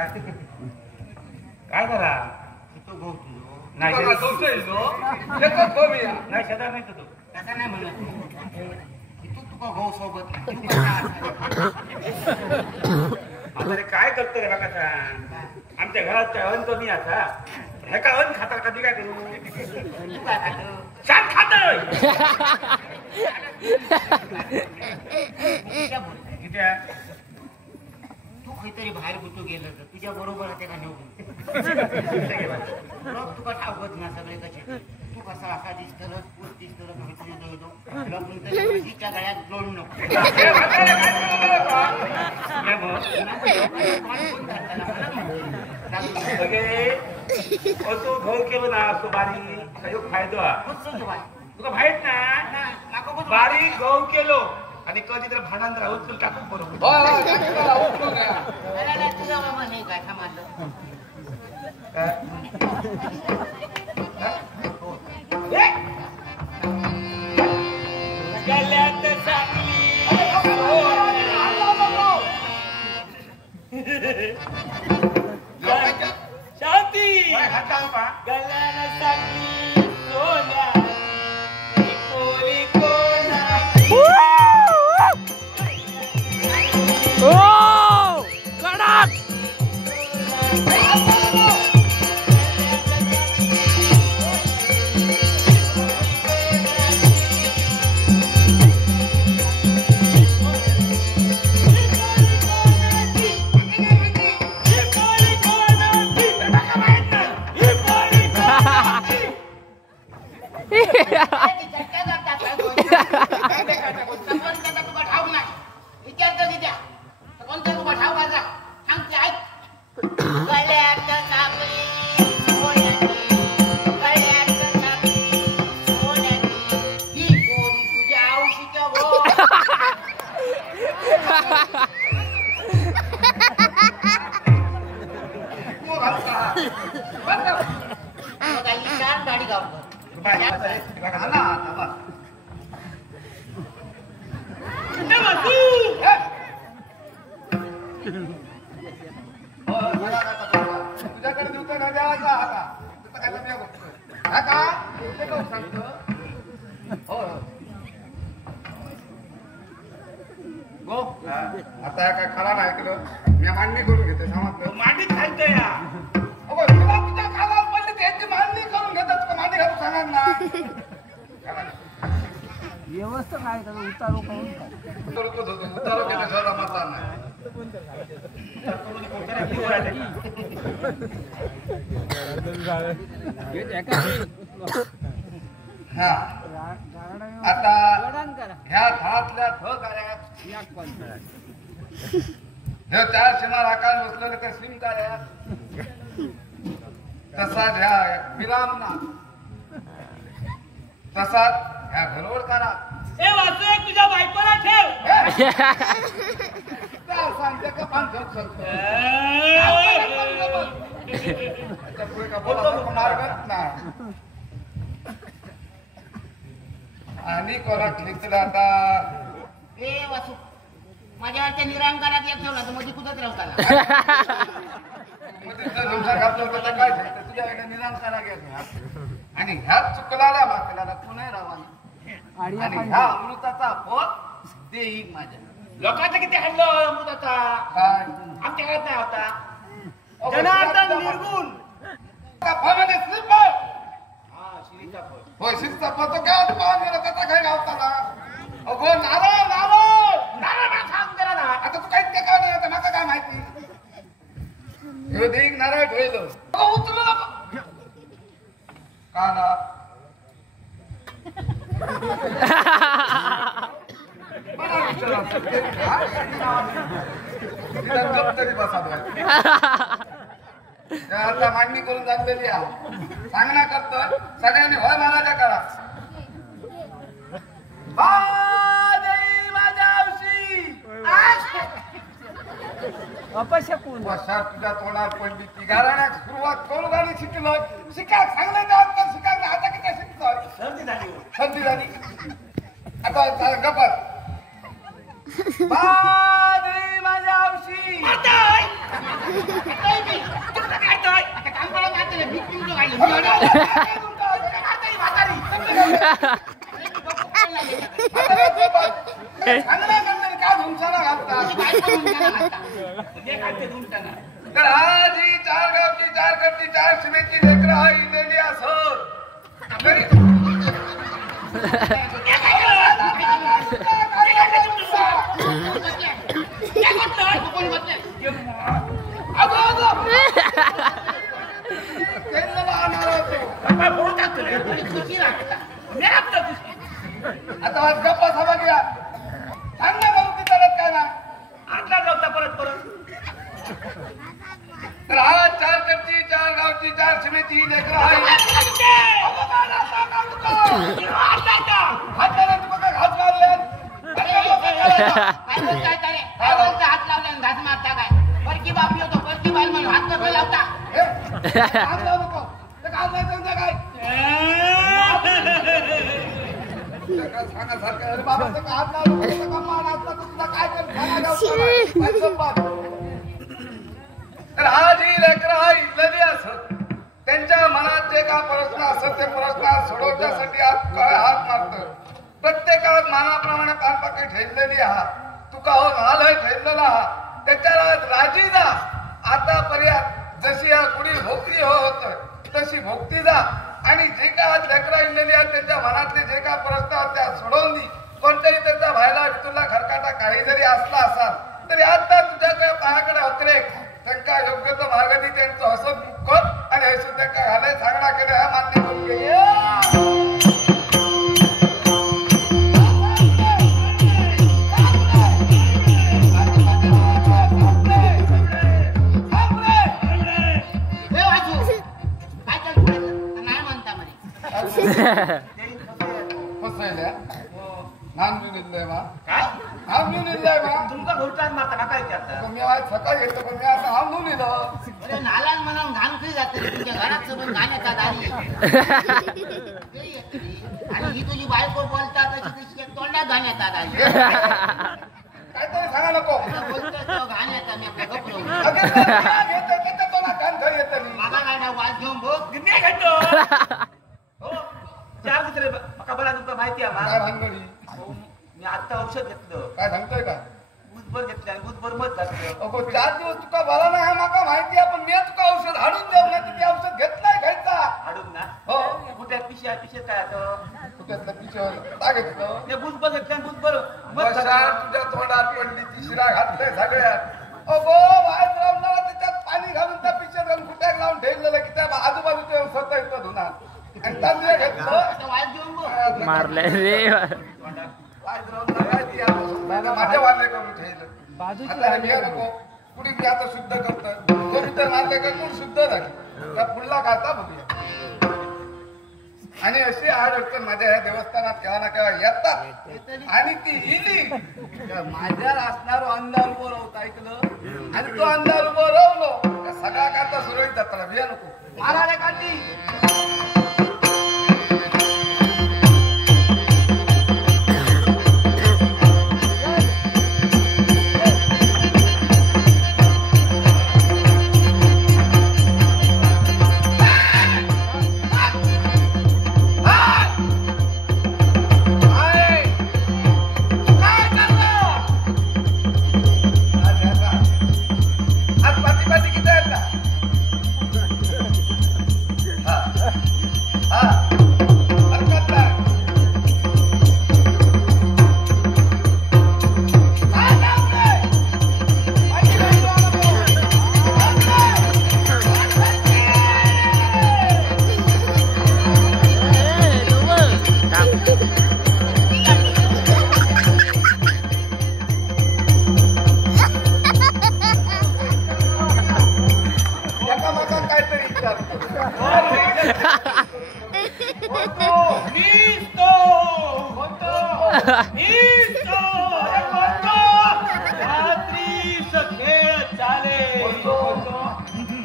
काय करा तो गो नाही नाही सदा नाही तो तसा नाही म्हणत तू तुका गो सोबत अरे काय करतो रे बघा आमच्या घरात अवन तो नाही आता हे का अवन खाता कधी काय करू तू काय खात छान खात तू काहीतरी बाहेर गुतो गेलं तर तुझ्या बरोबर त्याला नेऊ तुका ठावत ना सगळे कसे तू कसा असा दिसतलच पूस दिसतलच तुझे जवळ तुला कोणतरी म्हशीच्या गळ्यात जोडू नको तू भाऊ केलो ना तो बारीक फायदो तुका माहित ना बारीक गहू केलो आणि कधी तर भांडण राहून तुला टाकून बरोबर तुझा मामा नाही काय थांबलं गल्यात चांगली शांती गल्यानं चांगली सोन्या तुझ्याकडे देऊ का ना द्यायचा हा का सांगतो हो आता काय खरा नाही ऐकलं मी मांडणी करून घेते समजलं मांडीत घालतोय या तुला तुझ्या खाला पडली त्यांची मांडणी करून घेतात तुला मांडी घालून सांगा ना व्यवस्था काय त्याचा उतारो करून उतारो केला शहरा माता नाही हा आता ह्या घातल्या गाड्यात ह्या चार सीमा राखायला बसलेलं त्या सीम गाड्या तसाच ह्या विरामना तसाच ह्या घरोड करा ए वाचू तुझ्या बायकोला ठेव सांगते का पान मार्गत ना आणि कोणाक लिखलं आता ए वासू माझ्यावरच्या निरांकारात एक ठेवला तर मध्ये कुठंच राहताना संसार घातलं होतं तर काय झालं तुझ्याकडे निरांकारा घ्या आणि ह्याच चुकलाल्या मागला तू नाही राहा आणि ह्या अमृताचा पोत देईक माझ्या लोकांचं किती हल्लो अमृताचा काय आमच्या घरात नाही होता जनार्दन निर्गुण फळाने श्रीफळ हा शिरीचा फळ होय शिरीचा फळ तो काय पाहून गेला त्याचा काय गावताना अगो नारळ नारळ नारळ सांग जरा ना आता तू काही ते काय नाही मला काय माहिती हे देईक नारळ ठेवलं उचलू नको का ना तरी बसा आता मांडणी करून जाणलेली आहे सांगणं करतोय सगळ्यांनी होय म्हणायला करा अपशकून वर्षात तुझ्या तोंडावर पडली ती गाराण्यात सुरुवात करू गाणी शिकलो शिकाय सांगलं जात तर शिकाय आता किती शिकतोय सर्दी झाली संधी झाली आता गपत बादरी माझ्या औशी तर आज ही 4 गावची 4 कडची 4 सीमेची लेकरं हा इलेली असत तरी आता आज गप्पा सभा घ्या सांग ना गमती चालत काय ना आटला गवता परत परत तर आज 4 कडची 4 गावची 4 सीमेची लेकरं हा हात लावला घास मारता काय परकी बापी होतो परकी बाई म्हणून हात नको लावता तर आज ही लेकरं हा इल्लली असत त्यांच्या मनात जे काय प्रश्न असत ते प्रश्न सोडवण्यासाठी आज हात मारत प्रत्येकात मानाप्रमाणे पानपाकी ठेवलेली आहात तुका हो नालय ठेवलेला आहात त्याच्याला राजी जा आतापर्यंत जशी या कुणी भोगती होत तशी भोगती जा आणि जे काय आज लेकरं इल्लेली आहेत त्यांच्या मनातले जे काय प्रश्न आहेत त्या सोडवून दी कोणतरी त्यांचा व्हायला तुला खरकाटा काही जरी असला असाल तरी आता तुझ्याकडे पायाकडे होतरे त्यांना योग्य तो मार्ग दी त्यांचं हसत मुक्त आणि हे सुद्धा काय झालंय सांगणा केलं हा मान्य करून घे तुमचा घोटाळा मारता काय आता मी आज सकाळी येतो पण मी आता हांबून येतो नालान म्हणून घाण खाई जाते तुमच्या घरात सोडून घाण येतात आणि ही तुझी बायको बोलतात तशी तोंडात घाण येतात काहीतरी सांगा नको बोलतो घाण येतात मी घाण मागा काय ना वाज घेऊन बोल मी घेतो हो 4 दुसरे बघा तुमका माहिती आहे काय भानगडी मी आता औषध घेतलं काय सांगतोय का बुधभर घेतलं आणि बुधभर मत घातलं अगो 4 दिवस तुका मला नाही हा माका माहिती आहे पण मी तुका औषध हाडून देऊ नाही तुम्ही औषध घेतलाय घ्यायचा हाडून ना हो कुठ्यात पिशा पिशेत काय आता कुठ्यातलं पिशवर का घेतलं ते बुधभर घेतलं आणि बुधभर मत बसा घातलं. तुझ्या तोंडात पडली तिसरा घातलंय सगळ्यात अगो वाज लावणार त्याच्यात पाणी घालून त्या पिशव्यात घालून कुठ्यात लावून ठेवलेलं की त्या आजूबाजूच्या स्वतः इथं धुणार आणि तांदूळ घेतलं वाज घेऊन बोल मारले रे माझ्या वारले करून ठेवलं आता मी नको कुणी मी आता शुद्ध करतो कोणी तर मारले का कोण शुद्ध झाले त्या पुढला खाता बघूया आणि अशी आड अडचण माझ्या या देवस्थानात केव्हा ना केव्हा येतात आणि ती इली माझ्या असणारो अंधार उभं राहत ऐकलं आणि तो अंधार उभं राहलो सगळा करता सुरळीत जाताना बिया नको मारा रे काठी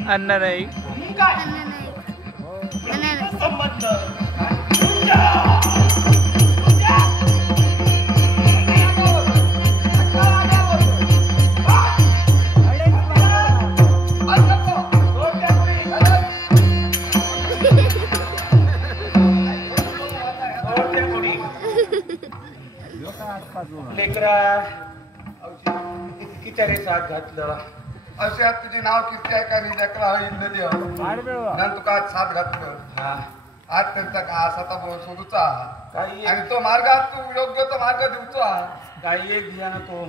अन्न नाही आजपासून लेकरा किती रे साथ घातलं अशी आज तुझी नाव किती आहे का नाही लेकरा होईल नदी नंतर तुका आज साथ घातलं हा आज त्यांचा का असा तर सोडूचा काही आणि तो मार्गात तू योग्य तो मार्ग देऊचा काही एक धिया नको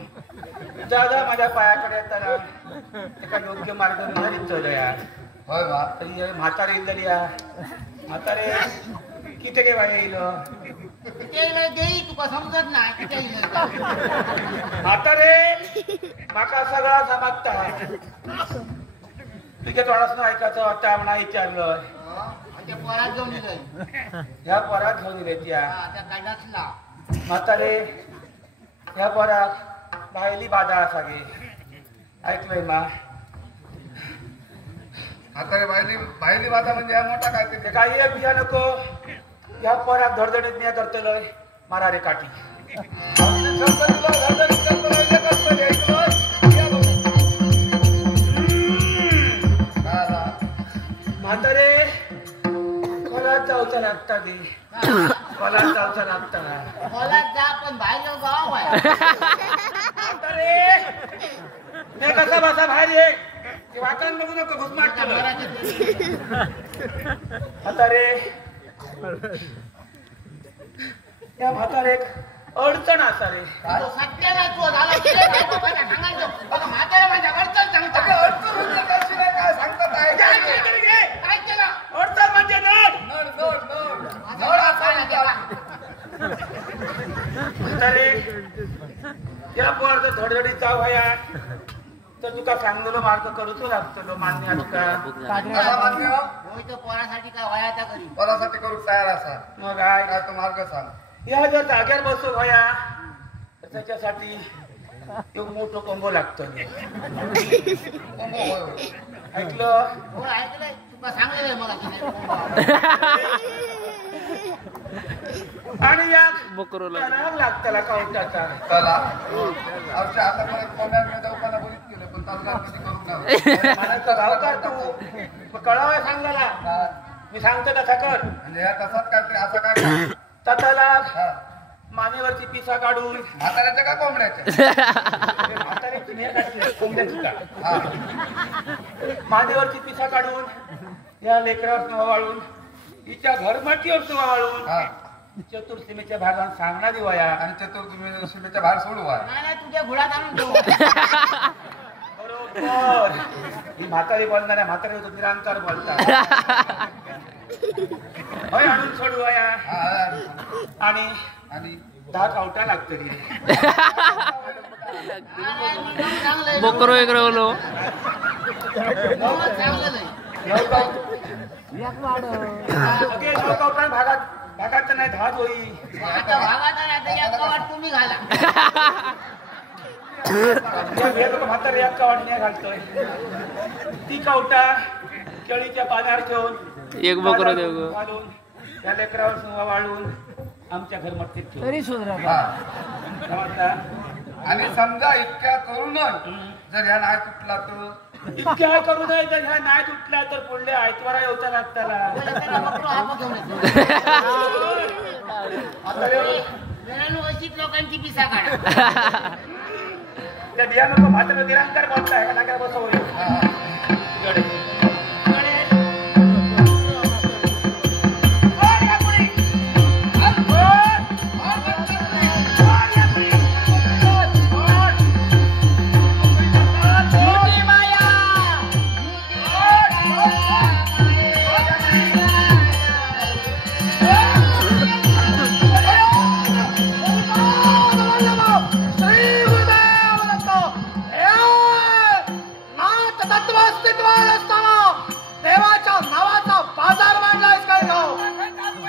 दादा माझ्या पायाकडे येताना एका योग्य मार्ग विचारित चल यार होय बा तरी म्हातारे येईल या म्हातारे किती काय बाय येईल ते देई तुका समजत नाही किती येईल. म्हातारे माका सगळा समजता तुझ्या तोंडासून ऐकायचं आता म्हणा विचारलं त्या पोरात घेऊन जाईल ह्या पोरात घेऊन दिले त्या त्या काढातला म्हातारे ह्या पोरात बायली बाधा सगळे ऐकलंय मा आता बायली बाधा म्हणजे हा मोठा काय ते काही एक बिया नको ह्या पोरात धडधडीत मी करतलोय मारा रे काठी म्हातारे खोलात जाऊचा लागता दे खोलात जाऊचा लागता खोलात जा पण बाहेर गाव आहे म्हातारे मी कसा बसा बाहेर ये ते वाकण बघू नको घुसमाट केलं म्हातारे या म्हातारेक अडचण असा रे तो सत्य नाही तू झाला सांगायचं बघा म्हातारा माझ्या अडचण सांगता काय सांगतात आहे काय केलं अडचण म्हणजे नड म्हातारे या पोराचं धडधडीत जाऊ या तर तुका सांगलेलो मार्ग करूचो लागतो मान्य तुका होय तो पोरासाठी काय वयाचा करी कोणासाठी करू तयार असा मग काय काय तो मार्ग सांग या जर जाग्यावर बसतो भया तर त्याच्यासाठी एक मोठं कोंबो लागतो ऐकलं हो ऐकलंय तुका सांगलेलं मला आणि या बकरोला राग लागताला काउंटाचा चला आमच्या आतापर्यंत कोणाला दवाखाना बोलीत गेलं पण तालुक्यात किती करून नाही म्हणायचं गाव का तू कळावा सांगायला मी सांगतो का कर म्हणजे या तसाच काहीतरी असं काय तथाला हा. मानेवरची पिसा काढून म्हाताऱ्याच्या का कोंबड्याच्या म्हाताऱ्याची नाही काढली, कोंबड्याची का हा. मानेवरची पिसा काढून या लेकरावर वाळून हिच्या घरमाटीवर वाळून हा. चतुर्सीमेच्या भागात सांगणार दिवाया आणि चतुर्दशीच्या बाहेर सोडवा नाही तुझ्या घोडात आणून ठेवू बरोबर ही म्हातारी बोलणार आहे म्हातारी होतो निरांकार बोलतात होय आणून सोडवाया आणि आणि 10 कावटा लागतो बकरो एक रवलो भागात नाही 10 होई आता भागात नाही या कवाट तुम्ही घाला म्हातारी एक कावट नाही घालतोय ती कावटा केळीच्या पानावर ठेवून एक बकरो देव गो. घालून त्या लेकरावर सुवा वाळून आमच्या घर मट्टीत ठेवून तरी सुधरा हा. आणि समजा इतक्या करूनच जर ह्या नाही तुटला तर इतक्या करू नये तर ह्या नाही तुटला तर पुढले आयतवारा येऊचा लागताला अशीच लोकांची पिसा काढा त्या बिया नको म्हातारा निरंकार बोलताय का बसवून